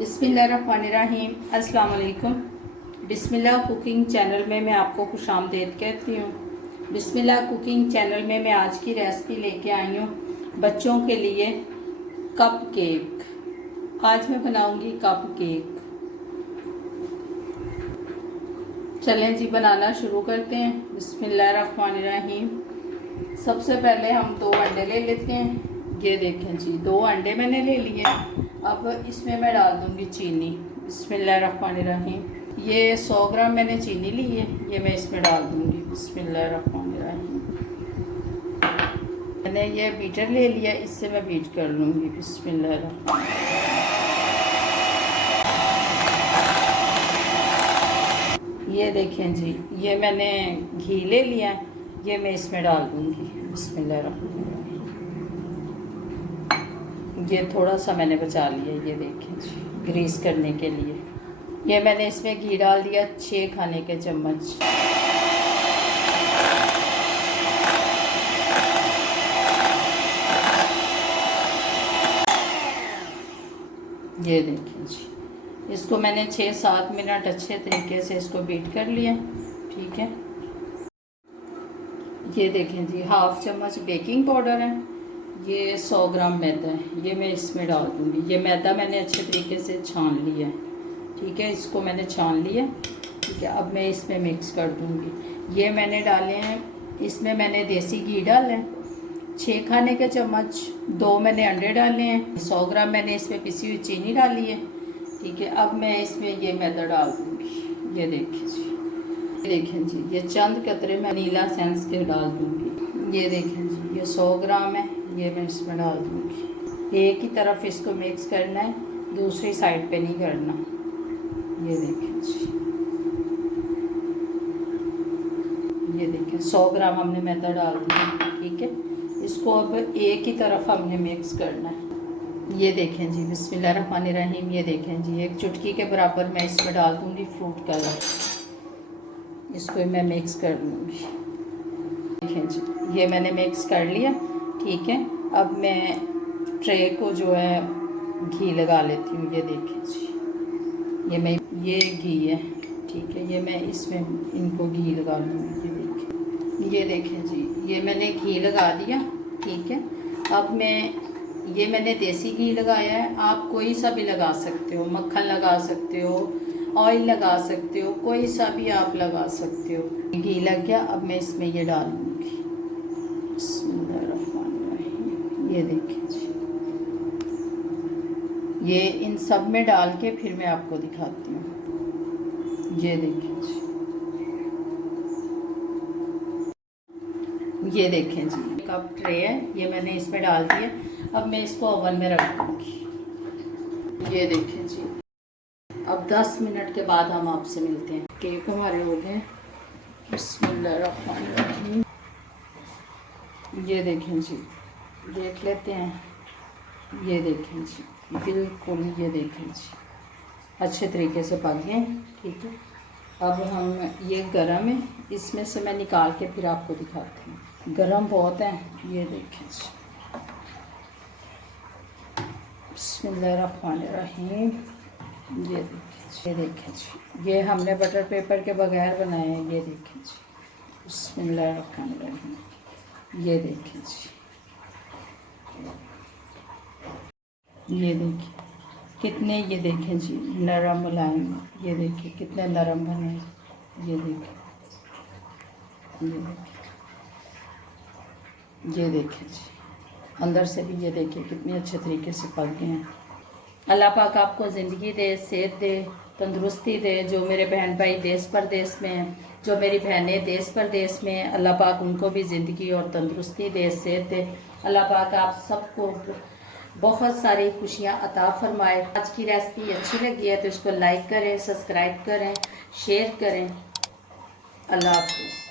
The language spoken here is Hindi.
बिस्मिल्लाहिर्रहमानिर्रहीम। अस्सलाम वालेकुम। बिस्मिल्लाह कुकिंग चैनल में मैं आपको खुशामदीद कहती हूँ। बिस्मिल्लाह कुकिंग चैनल में मैं आज की रेसिपी लेके आई हूँ बच्चों के लिए कप केक। आज मैं बनाऊँगी कप केक। चलें जी, बनाना शुरू करते हैं। बिस्मिल्लाहिर्रहमानिर्रहीम। सबसे पहले हम 2 अंडे ले लेते हैं। ये देखें जी, 2 अंडे मैंने ले लिए। अब इसमें मैं डाल दूंगी चीनी। बिस्मिल्लाहिर्रहमानिर्रहीम। ये 100 ग्राम मैंने चीनी ली है, ये मैं इसमें डाल दूंगी। बिस्मिल्लाहिर्रहमानिर्रहीम। मैंने ये बीटर ले लिया, इससे मैं बीट कर लूँगी। बिस्मिल्लाहिर्रहमानिर्रहीम। ये देखें जी, ये मैंने घी ले लिया, ये मैं इसमें डाल दूँगी। बिस्मिल्लाहिर्रहमानिर्रहीम। ये थोड़ा सा मैंने बचा लिया, ये देखें जी, ग्रीस करने के लिए। ये मैंने इसमें घी डाल दिया 6 खाने के चम्मच। ये देखें जी, इसको मैंने 6-7 मिनट अच्छे तरीके से इसको बीट कर लिया। ठीक है, ये देखें जी, 1/2 चम्मच बेकिंग पाउडर है। ये 100 ग्राम मैदा है, ये मैं इसमें डाल दूँगी। ये मैदा मैंने अच्छे तरीके से छान लिया है। ठीक है, इसको मैंने छान लिया। ठीक है, अब मैं इसमें मिक्स कर दूँगी। ये मैंने डाले हैं, इसमें मैंने देसी घी डाला है 6 खाने के चम्मच। 2 मैंने अंडे डाले हैं। 100 ग्राम मैंने इसमें पिसी हुई चीनी डाली है। ठीक है, अब मैं इसमें ये मैदा डाल दूँगी। ये देखिए जी, देखें जी, ये चंद कतरे मैं नीला सेंस के डाल दूँगी। ये देखें जी, ये 100 ग्राम है, ये मैं इसमें डाल दूँगी। एक ही तरफ इसको मिक्स करना है, दूसरी साइड पे नहीं करना। ये देखें जी, ये देखें 100 ग्राम हमने मैदा डाल दिया। ठीक है, इसको अब एक ही तरफ हमने मिक्स करना है। ये देखें जी, बिस्मिल्लाहिर्रहमानिर्रहीम। ये देखें जी, 1 चुटकी के बराबर मैं इसमें डाल दूँगी फ्रूट कलर। इसको मैं मिक्स कर लूँगी। देखें जी, ये मैंने मिक्स कर लिया। ठीक है, अब मैं ट्रे को जो है घी लगा लेती हूँ। ये देखें जी, ये घी है। ठीक है, ये मैं इसमें इनको घी लगा लूँगी। ये देखें जी, ये मैंने घी लगा दिया। ठीक है, अब मैंने देसी घी लगाया है। आप कोई सा भी लगा सकते हो, मक्खन लगा सकते हो, ऑयल लगा सकते हो, कोई सा भी आप लगा सकते हो। घी लग गया, अब मैं इसमें ये डाल दूँगी। ये देखिए जी, ये इन सब में डाल के फिर मैं आपको दिखाती हूँ। ये देखिए जी, ये देखें जी, कप ट्रे है, ये मैंने इसमें डाल दिया। अब मैं इसको ओवन में रख दूँगी। ये देखें जी, अब 10 मिनट के बाद हम आपसे मिलते हैं। केक हमारे हो गए। बिस्मिल्लाहिर्रहमानिर्रहीम। ये देखें जी, देख लेते हैं। ये देखें जी, बिल्कुल ये देखें जी, अच्छे तरीके से पक गए। ठीक है, अब हम ये गरम है, इसमें से मैं निकाल के फिर आपको दिखाती हूँ। गरम बहुत है। ये देखें जी, बिस्मिल्लाहिर्रहमानिर्रहीम। ये देखें जी, ये हमने बटर पेपर के बगैर बनाए हैं। ये देखें जी, बिस्मिल्लाहिर्रहमानिर्रहीम। ये देखें जी, ये देखिए कितने, ये देखें जी, नरम मुलायम। ये देखिए कितने नरम बने। ये देखिए, ये देखें जी, अंदर से भी ये देखिए कितने अच्छे तरीके से पक गए हैं। अल्लाह पाक आपको ज़िंदगी दे, सेहत दे, तंदुरुस्ती दे। जो मेरे बहन भाई देश परदेश में हैं, जो मेरी बहनें देश परदेश में हैं, अल्लाह पाक उनको भी ज़िंदगी और तंदुरुस्ती दे, सेहत दे। अल्लाह पाक आप सबको बहुत सारी खुशियाँ अता फरमाए। आज की रेसिपी अच्छी लगी है तो इसको लाइक करें, सब्सक्राइब करें, शेयर करें। अल्लाह हाफ़िज़।